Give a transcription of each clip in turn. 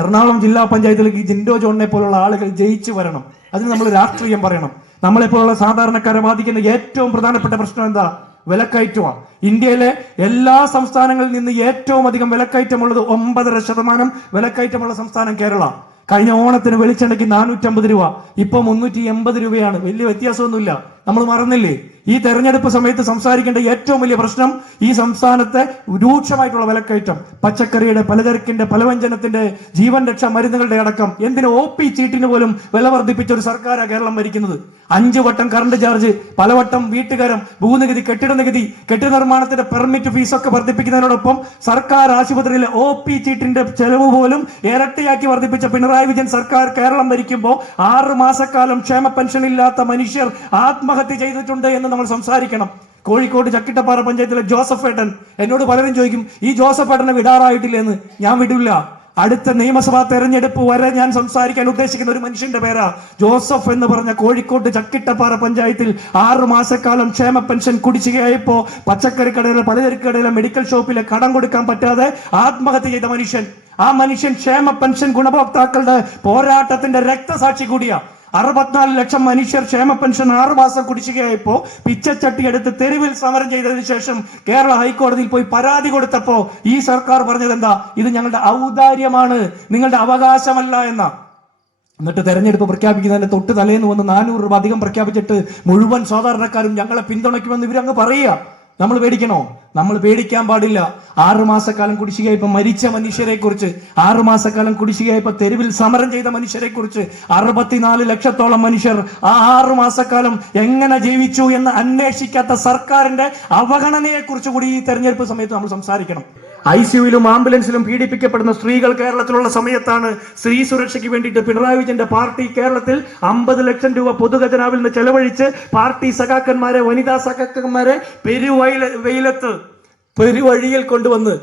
എറണാകുളം ജില്ലാ പഞ്ചായത്തിലേക്ക് ജിൻഡോ ജോണിനെ പോലുള്ള ആളുകൾ ജയിച്ചു വരണം. അതിന് നമ്മൾ രാഷ്ട്രീയം പറയണം. നമ്മളെപ്പോലുള്ള സാധാരണക്കാരെ ബാധിക്കുന്ന ഏറ്റവും പ്രധാനപ്പെട്ട പ്രശ്നം എന്താ? വിലക്കയറ്റമാണ്. ഇന്ത്യയിലെ എല്ലാ സംസ്ഥാനങ്ങളിൽ നിന്ന് ഏറ്റവും അധികം വിലക്കയറ്റമുള്ളത് 9.5% വിലക്കയറ്റമുള്ള സംസ്ഥാനം കേരള. കഴിഞ്ഞ ഓണത്തിന് വെളിച്ചെണ്ണയ്ക്ക് 450 രൂപ, ഇപ്പൊ 380 രൂപയാണ്. വലിയ വ്യത്യാസമൊന്നുമില്ല. നമ്മൾ മറന്നില്ലേ? ഈ തെരഞ്ഞെടുപ്പ് സമയത്ത് സംസാരിക്കേണ്ട ഏറ്റവും വലിയ പ്രശ്നം ഈ സംസ്ഥാനത്തെ രൂക്ഷമായിട്ടുള്ള വിലക്കയറ്റം, പച്ചക്കറിയുടെ, പലചരക്കിന്റെ, പലവ്യഞ്ജനത്തിന്റെ, ജീവൻ രക്ഷാ മരുന്നുകളുടെ അടക്കം. എന്തിന് OP ചീട്ടിന് പോലും വില വർദ്ധിപ്പിച്ച ഒരു സർക്കാരാണ് കേരളം ഭരിക്കുന്നത്. 5 വട്ടം കറണ്ട് ചാർജ്, പലവട്ടം വീട്ടുകാരം, ഭൂനികുതി, കെട്ടിട നികുതി, കെട്ടിട നിർമ്മാണത്തിന്റെ പെർമിറ്റ് ഫീസൊക്കെ വർദ്ധിപ്പിക്കുന്നതിനോടൊപ്പം സർക്കാർ ആശുപത്രിയിലെ OP ചീട്ടിന്റെ ചെലവ് പോലും ഇരട്ടിയാക്കി വർദ്ധിപ്പിച്ച പിണറായി വിജയൻ സർക്കാർ കേരളം ഭരിക്കുമ്പോൾ 6 മാസക്കാലം ക്ഷേമ പെൻഷൻ ഇല്ലാത്ത മനുഷ്യർ ആത്മഹത്യ ചെയ്തിട്ടുണ്ട് എന്ന് നമ്മൾ സംസാരിക്കണം. കോഴിക്കോട് ചക്കിട്ടപ്പാറ പഞ്ചായത്തിലെ ജോസഫ് ഏട്ടൻ, എന്നോട് പലരും ചോദിക്കും ഈ ജോസഫ് ഏട്ടനെ വിടാറായിട്ടില്ലെന്ന്. ഞാൻ വിടില്ല. അടുത്ത നിയമസഭാ തെരഞ്ഞെടുപ്പ് വരെ ഞാൻ സംസാരിക്കാൻ ഉദ്ദേശിക്കുന്ന ഒരു മനുഷ്യന്റെ പേരാ ജോസഫ് എന്ന് പറഞ്ഞ കോഴിക്കോട് ചക്കിട്ടപ്പാറ പഞ്ചായത്തിൽ 6 മാസക്കാലം ക്ഷേമ പെൻഷൻ കുടിശ്ശികയായപ്പോ പച്ചക്കറി കടയിലെ, പലചരക്ക് കടയിലെ, മെഡിക്കൽ ഷോപ്പിലെ കടം കൊടുക്കാൻ പറ്റാതെ ആത്മഹത്യ ചെയ്ത മനുഷ്യൻ. ആ മനുഷ്യൻ ക്ഷേമ പെൻഷൻ ഗുണഭോക്താക്കളുടെ പോരാട്ടത്തിന്റെ രക്തസാക്ഷി കൂടിയാ. 64 ലക്ഷം മനുഷ്യർ ക്ഷേമ പെൻഷൻ 6 മാസം കുടിശ്ശികയായപ്പോ പിച്ചച്ചട്ടി എടുത്ത് തെരുവിൽ സമരം ചെയ്തതിനു ശേഷം കേരള ഹൈക്കോടതിയിൽ പോയി പരാതി കൊടുത്തപ്പോ ഈ സർക്കാർ പറഞ്ഞത് എന്താ? ഇത് ഞങ്ങളുടെ ഔദാര്യമാണ്, നിങ്ങളുടെ അവകാശമല്ല എന്ന. എന്നിട്ട് തെരഞ്ഞെടുപ്പ് പ്രഖ്യാപിക്കുന്നതിന്റെ തൊട്ട് തലേന്ന് വന്ന് 400 രൂപ അധികം പ്രഖ്യാപിച്ചിട്ട് മുഴുവൻ സാധാരണക്കാരും ഞങ്ങളെ പിന്തുണയ്ക്കുമെന്ന് ഇവരങ്ങ് പറയുക. നമ്മൾ പേടിക്കണോ? നമ്മൾ പേടിക്കാൻ പാടില്ല. 6 മാസക്കാലം കുടിശ്ശികയായപ്പോ മരിച്ച മനുഷ്യരെ കുറിച്ച്, 6 മാസക്കാലം കുടിശ്ശികയായപ്പോ തെരുവിൽ സമരം ചെയ്ത മനുഷ്യരെ കുറിച്ച്, 64 ലക്ഷത്തോളം മനുഷ്യർ ആ 6 മാസക്കാലം എങ്ങനെ ജീവിച്ചു എന്ന് അന്വേഷിക്കാത്ത സർക്കാരിന്റെ അവഗണനയെ കുറിച്ച് കൂടി ഈ തെരഞ്ഞെടുപ്പ് സമയത്ത് നമ്മൾ സംസാരിക്കണം. ICUവിലും ആംബുലൻസിലും പീഡിപ്പിക്കപ്പെടുന്ന സ്ത്രീകൾ കേരളത്തിലുള്ള സമയത്താണ് സ്ത്രീ സുരക്ഷയ്ക്ക് വേണ്ടിയിട്ട് പിണറായി വിജയന്റെ പാർട്ടി കേരളത്തിൽ 50 ലക്ഷം രൂപ പൊതുഖജനാവിൽ നിന്ന് ചെലവഴിച്ച് പാർട്ടി സഖാക്കന്മാരെ, വനിതാ സഖാക്കന്മാരെ വെയിലത്ത് പെരുവഴിയിൽ കൊണ്ടുവന്ന്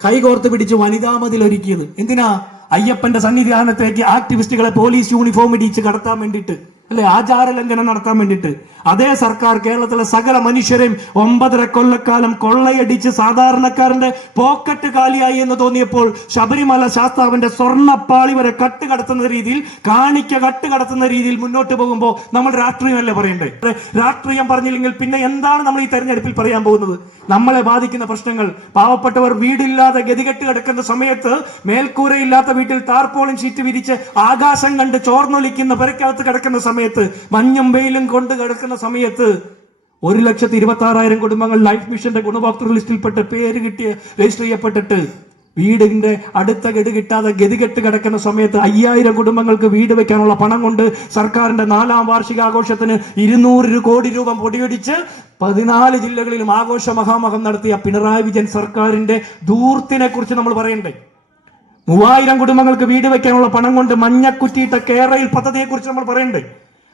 കൈകോർത്ത് പിടിച്ച് വനിതാ മതിൽ ഒരുക്കിയത്. എന്തിനാ? അയ്യപ്പന്റെ സന്നിധാനത്തേക്ക് ആക്ടിവിസ്റ്റുകളെ പോലീസ് യൂണിഫോം ഇടിച്ച് കടത്താൻ വേണ്ടിയിട്ട്, അല്ലെ? ആചാര ലംഘനം നടത്താൻ വേണ്ടിയിട്ട്. അതേ സർക്കാർ കേരളത്തിലെ സകല മനുഷ്യരെയും 9.5 കൊല്ലക്കാലം കൊള്ളയടിച്ച് സാധാരണക്കാരന്റെ പോക്കറ്റ് കാലിയായി എന്ന് തോന്നിയപ്പോൾ ശബരിമല ശാസ്താവിന്റെ സ്വർണ്ണപ്പാളി വരെ കട്ടുകടത്തുന്ന രീതിയിൽ, കാണിക്ക കട്ടുകടത്തുന്ന രീതിയിൽ മുന്നോട്ട് പോകുമ്പോൾ നമ്മൾ രാഷ്ട്രീയമല്ലേ പറയണ്ടേ? രാഷ്ട്രീയം പറഞ്ഞില്ലെങ്കിൽ പിന്നെ എന്താണ് നമ്മൾ ഈ തെരഞ്ഞെടുപ്പിൽ പറയാൻ പോകുന്നത്? നമ്മളെ ബാധിക്കുന്ന പ്രശ്നങ്ങൾ, പാവപ്പെട്ടവർ വീടില്ലാതെ ഗതികെട്ട് കിടക്കുന്ന സമയത്ത്, മേൽക്കൂരയില്ലാത്ത വീട്ടിൽ ടാർപോളിൻ ഷീറ്റ് വിരിച്ച് ആകാശം കണ്ട് ചോർന്നൊലിക്കുന്ന പെരക്കകത്ത് കിടക്കുന്ന സമയത്ത്, മഞ്ഞും വെയിലും കൊണ്ട് കിടക്കുന്ന സമയത്ത് 1,26,000 കുടുംബങ്ങൾ ലൈഫ് മിഷന്റെ ഗുണഭോക്തൃ ലിസ്റ്റിൽപ്പെട്ട് പേര് കിട്ടിയ രജിസ്റ്റർ ചെയ്യപ്പെട്ടിട്ട് വീടിന്റെ അടുത്ത ഗഡു കിട്ടാതെ ഗതികെട്ട് കിടക്കുന്ന സമയത്ത് 5000 കുടുംബങ്ങൾക്ക് വീട് വെക്കാനുള്ള പണം കൊണ്ട് സർക്കാരിന്റെ 4ാം വാർഷികാഘോഷത്തിന് 200 കോടി രൂപ പൊടിയൊടിച്ച് 14 ജില്ലകളിലും ആഘോഷ മഹാമഹം നടത്തിയ പിണറായി വിജയൻ സർക്കാരിന്റെ ധൂർത്തിനെ കുറിച്ച് നമ്മൾ പറയണ്ടേ? 3000 കുടുംബങ്ങൾക്ക് വീട് വെക്കാനുള്ള പണം കൊണ്ട് മഞ്ഞക്കുറ്റിയിട്ട കേരയിൽ പദ്ധതിയെ കുറിച്ച് നമ്മൾ പറയണ്ടേ?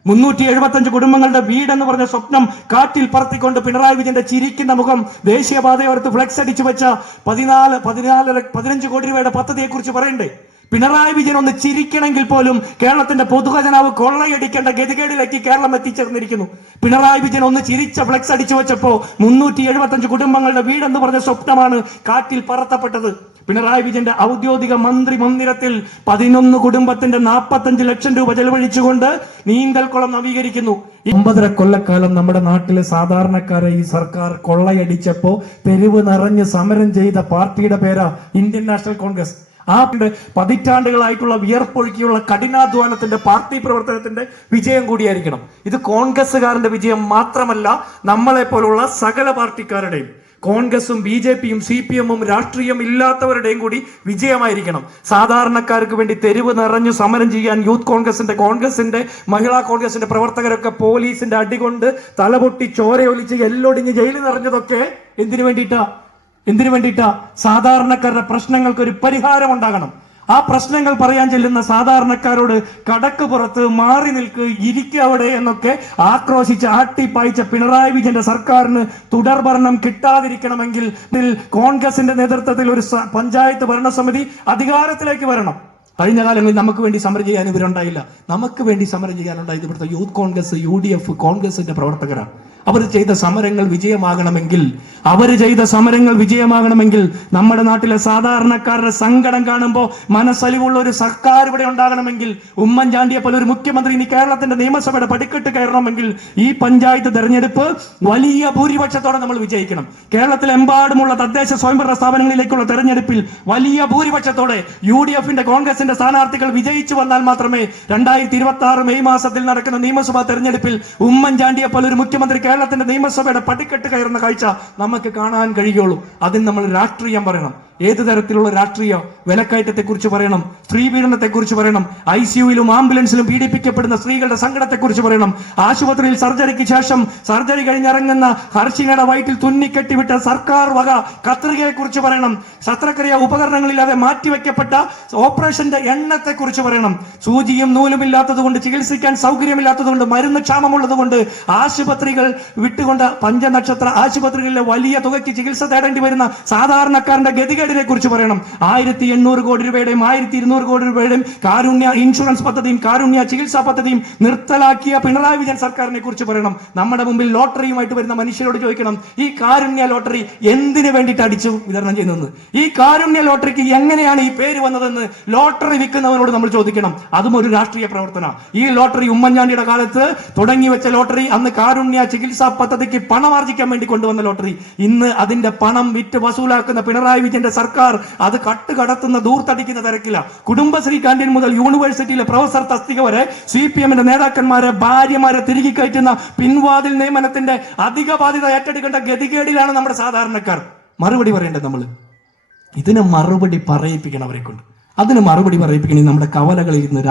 375 കുടുംബങ്ങളുടെ വീടെന്ന് പറഞ്ഞ സ്വപ്നം കാറ്റിൽ പറത്തിക്കൊണ്ട് പിണറായി വിജയന്റെ ചിരിക്കുന്ന മുഖം ദേശീയപാതയോരത്ത് ഫ്ലെക്സ് അടിച്ചു വെച്ച 15 കോടി രൂപയുടെ പദ്ധതിയെ കുറിച്ച് പറയണ്ടേ? പിണറായി വിജയൻ ഒന്ന് ചിരിക്കണമെങ്കിൽ പോലും കേരളത്തിന്റെ പൊതുഖജനാവ് കൊള്ളയടിക്കേണ്ട ഗതികേടിലേക്ക് കേരളം എത്തിച്ചേർന്നിരിക്കുന്നു. പിണറായി വിജയൻ ഒന്ന് ചിരിച്ച ഫ്ലെക്സ് അടിച്ചു വെച്ചപ്പോ 375 കുടുംബങ്ങളുടെ വീടെന്ന് പറഞ്ഞ സ്വപ്നമാണ് കാറ്റിൽ പറത്തപ്പെട്ടത്. പിണറായി വിജയന്റെ ഔദ്യോഗിക മന്ത്രി മന്ദിരത്തിൽ 11 കുടുംബത്തിന്റെ 45 ലക്ഷം രൂപ ചെലവഴിച്ചുകൊണ്ട് നീന്തൽക്കുളം നവീകരിക്കുന്നു. 9.5 കൊല്ലക്കാലം നമ്മുടെ നാട്ടിലെ സാധാരണക്കാരെ ഈ സർക്കാർ കൊള്ളയടിച്ചപ്പോ തെരുവ് നിറഞ്ഞ് സമരം ചെയ്ത പാർട്ടിയുടെ പേരാ ഇന്ത്യൻ നാഷണൽ കോൺഗ്രസ്. ആ പതിറ്റാണ്ടുകളായിട്ടുള്ള വിയർപ്പൊഴുക്കിയുള്ള കഠിനാധ്വാനത്തിന്റെ പാർട്ടി പ്രവർത്തനത്തിന്റെ വിജയം കൂടിയായിരിക്കണം. ഇത് കോൺഗ്രസ്സുകാരന്റെ വിജയം മാത്രമല്ല, നമ്മളെ പോലുള്ള സകല പാർട്ടിക്കാരുടെയും, കോൺഗ്രസും BJPയും CPMഉം രാഷ്ട്രീയം ഇല്ലാത്തവരുടെയും കൂടി വിജയമായിരിക്കണം. സാധാരണക്കാർക്ക് വേണ്ടി തെരുവ് നിറഞ്ഞു സമരം ചെയ്യാൻ കോൺഗ്രസിന്റെ മഹിളാ കോൺഗ്രസിന്റെ പ്രവർത്തകരൊക്കെ പോലീസിന്റെ അടികൊണ്ട് തലപൊട്ടി ചോരയൊലിച്ച് എല്ലൊടിഞ്ഞ് ജയിലിൽ നിറഞ്ഞതൊക്കെ എന്തിനു വേണ്ടിയിട്ടാ? സാധാരണക്കാരുടെ പ്രശ്നങ്ങൾക്ക് ഒരു പരിഹാരം ഉണ്ടാകണം. ആ പ്രശ്നങ്ങൾ പറയാൻ ചെല്ലുന്ന സാധാരണക്കാരോട് കടക്ക് പുറത്ത് മാറി നിൽക്ക്, ഇരിക്കുക അവിടെ എന്നൊക്കെ ആക്രോശിച്ച് ആട്ടിപ്പായിച്ച പിണറായി വിജയന്റെ സർക്കാരിന് തുടർഭരണം കിട്ടാതിരിക്കണമെങ്കിൽ കോൺഗ്രസിന്റെ നേതൃത്വത്തിൽ ഒരു പഞ്ചായത്ത് ഭരണസമിതി അധികാരത്തിലേക്ക് വരണം. കഴിഞ്ഞ കാലങ്ങളിൽ നമുക്ക് വേണ്ടി സമരം ചെയ്യാൻ ഇവരുണ്ടായില്ല. നമുക്ക് വേണ്ടി സമരം ചെയ്യാനുണ്ടായത് ഇവിടുത്തെ യൂത്ത് കോൺഗ്രസ്, UDF, കോൺഗ്രസിന്റെ പ്രവർത്തകരാണ്. അവർ ചെയ്ത സമരങ്ങൾ വിജയമാകണമെങ്കിൽ നമ്മുടെ നാട്ടിലെ സാധാരണക്കാരുടെ സങ്കടം കാണുമ്പോൾ മനസ്സലിവുള്ള ഒരു സർക്കാർ ഇവിടെ ഉണ്ടാകണമെങ്കിൽ, ഉമ്മൻചാണ്ടിയെ പോലെ ഒരു മുഖ്യമന്ത്രി ഇനി കേരളത്തിന്റെ നിയമസഭയുടെ പടിക്കെട്ട് കയറണമെങ്കിൽ ഈ പഞ്ചായത്ത് തെരഞ്ഞെടുപ്പ് വലിയ ഭൂരിപക്ഷത്തോടെ നമ്മൾ വിജയിക്കണം. കേരളത്തിലെമ്പാടുമുള്ള തദ്ദേശ സ്വയംഭരണ സ്ഥാപനങ്ങളിലേക്കുള്ള തെരഞ്ഞെടുപ്പിൽ വലിയ ഭൂരിപക്ഷത്തോടെ UDFന്റെ കോൺഗ്രസിന്റെ സ്ഥാനാർത്ഥികൾ വിജയിച്ചു വന്നാൽ മാത്രമേ 2026 മെയ് മാസത്തിൽ നടക്കുന്ന നിയമസഭാ തെരഞ്ഞെടുപ്പിൽ ഉമ്മൻചാണ്ടിയെ പോലെ ഒരു മുഖ്യമന്ത്രി കേരളത്തിന്റെ നിയമസഭയുടെ പടിക്കെട്ട് കയറുന്ന കാഴ്ച നമുക്ക് കാണാൻ കഴിയുള്ളൂ. അതിന് നമ്മൾ രാഷ്ട്രീയം പറയണം. ഏത് തരത്തിലുള്ള രാഷ്ട്രീയ? വിലക്കയറ്റത്തെ കുറിച്ച് പറയണം, സ്ത്രീ പീഡനത്തെ കുറിച്ച് പറയണം, ICUയിലും ആംബുലൻസിലും പീഡിപ്പിക്കപ്പെടുന്ന സ്ത്രീകളുടെ സങ്കടത്തെ കുറിച്ച് പറയണം, ആശുപത്രിയിൽ സർജറിക്ക് ശേഷം സർജറി കഴിഞ്ഞിറങ്ങുന്ന ഹർഷികയുടെ വയറ്റിൽ തുന്നിക്കെട്ടിവിട്ട സർക്കാർ വക കത്രികയെ കുറിച്ച് പറയണം, ശസ്ത്രക്രിയ ഉപകരണങ്ങളില്ലാതെ മാറ്റിവെക്കപ്പെട്ട ഓപ്പറേഷന്റെ എണ്ണത്തെ കുറിച്ച് പറയണം, സൂചിയും നൂലും ഇല്ലാത്തത് കൊണ്ട്, ചികിത്സിക്കാൻ സൗകര്യമില്ലാത്തത് കൊണ്ട്, മരുന്ന് ക്ഷാമമുള്ളത് കൊണ്ട് ആശുപത്രികൾ വിട്ടുകൊണ്ട് പഞ്ചനക്ഷത്ര ആശുപത്രികളിലെ വലിയ തുകയ്ക്ക് ചികിത്സ തേടേണ്ടി വരുന്ന സാധാരണക്കാരന്റെ ഗതികേടിനെ കുറിച്ച് പറയണം. 1800 കോടി രൂപയുടെയും 1200 കോടി രൂപയുടെയും കാരുണ്യ ഇൻഷുറൻസ് പദ്ധതിയും കാരുണ്യ ചികിത്സാ പദ്ധതിയും നിർത്തലാക്കിയ പിണറായി വിജയൻ സർക്കാരിനെ കുറിച്ച് പറയണം. നമ്മുടെ മുമ്പിൽ ലോട്ടറിയുമായിട്ട് വരുന്ന മനുഷ്യരോട് ചോദിക്കണം, ഈ കാരുണ്യ ലോട്ടറി എന്തിനു വേണ്ടിയിട്ട് അടിച്ചു വിതരണം ചെയ്യുന്നത്? ഈ കാരുണ്യ ലോട്ടറിക്ക് എങ്ങനെയാണ് ഈ പേര് വന്നതെന്ന് ലോട്ടറി വിൽക്കുന്നവരോട് നമ്മൾ ചോദിക്കണം. അതും ഒരു രാഷ്ട്രീയ പ്രവർത്തനം. ഈ ലോട്ടറി ഉമ്മൻചാണ്ടിയുടെ കാലത്ത് തുടങ്ങി വെച്ച ലോട്ടറി, അന്ന് കാരുണ്യ ചികിത്സാ പദ്ധതിക്ക് പണം ആർജിക്കാൻ വേണ്ടി കൊണ്ടുവന്ന ലോട്ടറി, ഇന്ന് അതിന്റെ പണം വിറ്റ് വസൂലാക്കുന്ന പിണറായി വിജയന്റെ സർക്കാർ അത് കട്ടുകടത്തുന്ന ദൂർത്തടിക്കുന്ന തിരക്കില്ല. കുടുംബശ്രീ ക്യാൻറ്റീൻ മുതൽ യൂണിവേഴ്സിറ്റിയിലെ പ്രൊഫസർ തസ്തിക വരെ CPMന്റെ നേതാക്കന്മാരെ ഭാര്യമാരെ തിരികെ കയറ്റുന്ന പിൻവാതിൽ നിയമനത്തിന്റെ അധിക ബാധ്യത ഏറ്റെടുക്കേണ്ട ഗതികേടിലാണ് നമ്മുടെ സാധാരണക്കാർ. മറുപടി പറയേണ്ടത് നമ്മൾ. ഇതിന് മറുപടി പറയിപ്പിക്കണം അവരെ കൊണ്ട്. അതിന് മറുപടി പറയിപ്പിക്കണമെങ്കിൽ നമ്മുടെ കവലകളിൽ ഇരുന്ന്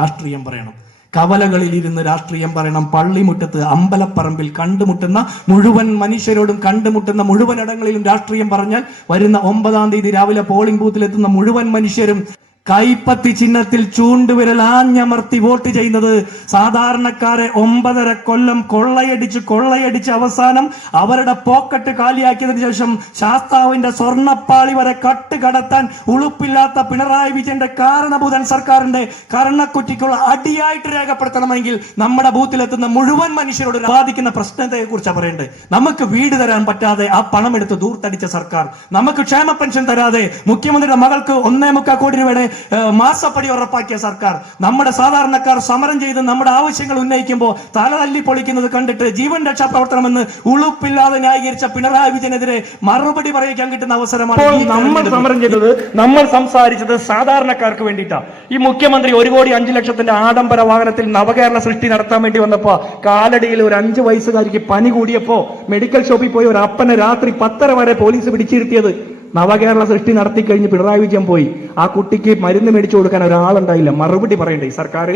രാഷ്ട്രീയം പറയണം. പള്ളിമുറ്റത്ത്, അമ്പലപ്പറമ്പിൽ കണ്ടുമുട്ടുന്ന മുഴുവൻ മനുഷ്യരോടും കണ്ടുമുട്ടുന്ന മുഴുവൻ ഇടങ്ങളിലും രാഷ്ട്രീയം പറഞ്ഞാൽ വരുന്ന 9-ാം തീയതി രാവിലെ പോളിംഗ് ബൂത്തിലെത്തുന്ന മുഴുവൻ മനുഷ്യരും കൈപ്പത്തി ചിഹ്നത്തിൽ ചൂണ്ടുവിരൽ ആഞ്ഞമർത്തി വോട്ട് ചെയ്യുന്നത് സാധാരണക്കാരെ 9.5 കൊല്ലം കൊള്ളയടിച്ച് അവസാനം അവരുടെ പോക്കറ്റ് കാലിയാക്കിയതിനു ശേഷം ശാസ്താവിന്റെ സ്വർണ്ണപ്പാളി വരെ കടത്താൻ ഉളുപ്പില്ലാത്ത പിണറായി വിജയന്റെ കാരണഭൂതൻ സർക്കാരിന്റെ കർണക്കുറ്റിക്കുള്ള അടിയായിട്ട് രേഖപ്പെടുത്തണമെങ്കിൽ നമ്മുടെ ബൂത്തിലെത്തുന്ന മുഴുവൻ മനുഷ്യരോട് ബാധിക്കുന്ന പ്രശ്നത്തെ കുറിച്ചാണ് പറയേണ്ടത്. നമുക്ക് വീട് തരാൻ പറ്റാതെ ആ പണം എടുത്ത് ദൂർത്തടിച്ച സർക്കാർ, നമുക്ക് ക്ഷേമ പെൻഷൻ തരാതെ മുഖ്യമന്ത്രിയുടെ മകൾക്ക് 1.25 കോടി രൂപയുടെ മാസപ്പടി ഉറപ്പാക്കിയ സർക്കാർ, നമ്മുടെ സാധാരണക്കാർ സമരം ചെയ്ത് നമ്മുടെ ആവശ്യങ്ങൾ ഉന്നയിക്കുമ്പോൾ തലതല്ലി പൊളിക്കുന്നത് കണ്ടിട്ട് ജീവൻ രക്ഷാ പ്രവർത്തനമെന്ന് ഉളുപ്പില്ലാതെ ന്യായീകരിച്ച പിണറായി വിജയനെതിരെ മറുപടി പറയിക്കാൻ കിട്ടുന്ന അവസരമാണ്. നമ്മൾ സമരം ചെയ്തത്, നമ്മൾ സംസാരിച്ചത് സാധാരണക്കാർക്ക് വേണ്ടിയിട്ടാണ്. ഈ മുഖ്യമന്ത്രി 1,05,00,000 ആഡംബര വാഹനത്തിൽ നവകേരള സൃഷ്ടി നടത്താൻ വേണ്ടി വന്നപ്പോ കാലടിയിൽ ഒരു 5 വയസ്സുകാരിക്ക് പനി കൂടിയപ്പോ മെഡിക്കൽ ഷോപ്പിൽ പോയി ഒരു അപ്പനെ രാത്രി 10:30 വരെ പോലീസ് പിടിച്ചിരുത്തിയത്. നവകേരള സൃഷ്ടി നടത്തി കഴിഞ്ഞ് പിണറായി വിജയൻ പോയി. ആ കുട്ടിക്ക് മരുന്ന് മേടിച്ചു കൊടുക്കാൻ ഒരാളുണ്ടായില്ല. മറുപടി പറയണ്ടേ ഈ സർക്കാർ?